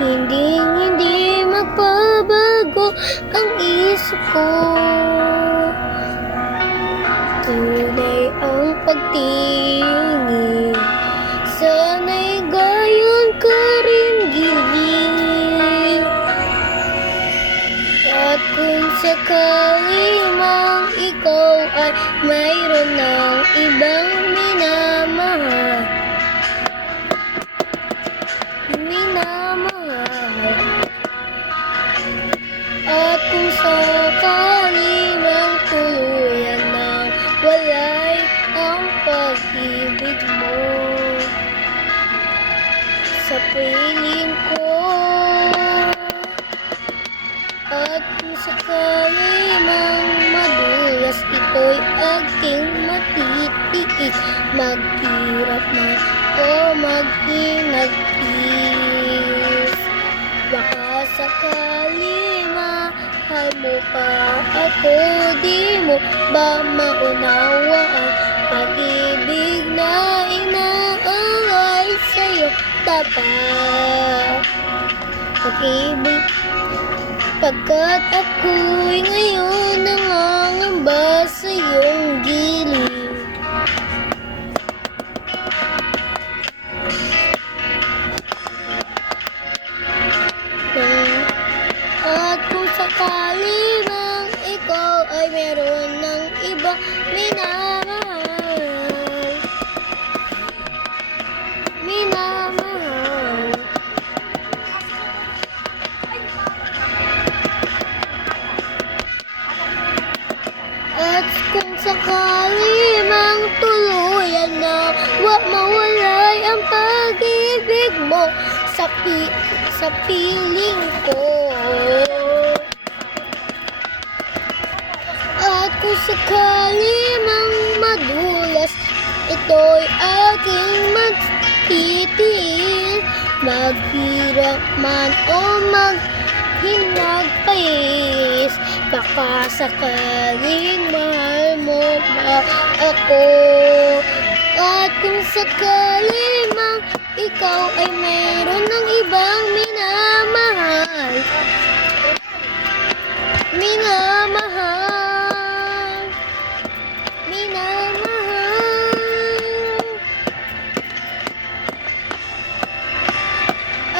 Hindi magbabago ang isip ko. Tunay ang pagtingin, sana'y gayon ka rin giling. At kung sakali mang ikaw ay mayroon ng ibang minamahal, at kung sakali mang tuluyan ng walay ang pag-ibig mo sa piling ko, at kung sakali mang madulas ito'y aking matitiis, maghirap man o maghinagpis. Baka sakali mahal mo pa ako, di mo ba maunawa ang pag-ibig na inaangay sa'yo? Dapat pag-ibig, pagkat ako'y ngayon nangangamba sa iyong gilid. At kung sakali mang ikaw ay meron ng iba minamahal, at kung sakali mang tuluyan na mawalay ang pag-ibig mo sa piling ko, at kung sakali mang madulas ito'y aking magtitiis, maghirap man o maghinagpais. Baka sakaling mahal mo pa ako, at kung sakali mang ikaw ay mayroon ng ibang minamahal,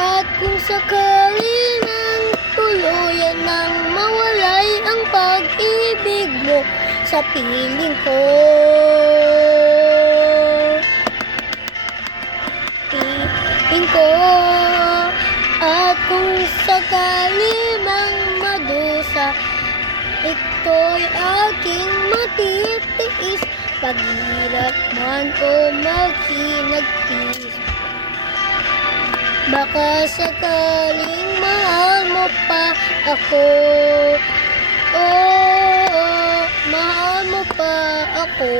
at kung sakali mang tuluyan nang mawalay ang pag-ibig mo sa piling ko, at kung sakali mang madusa ito'y aking matitiis, paghirap man o maghinagpis. Baka sakaling mahal mo pa ako, mahal mo pa ako.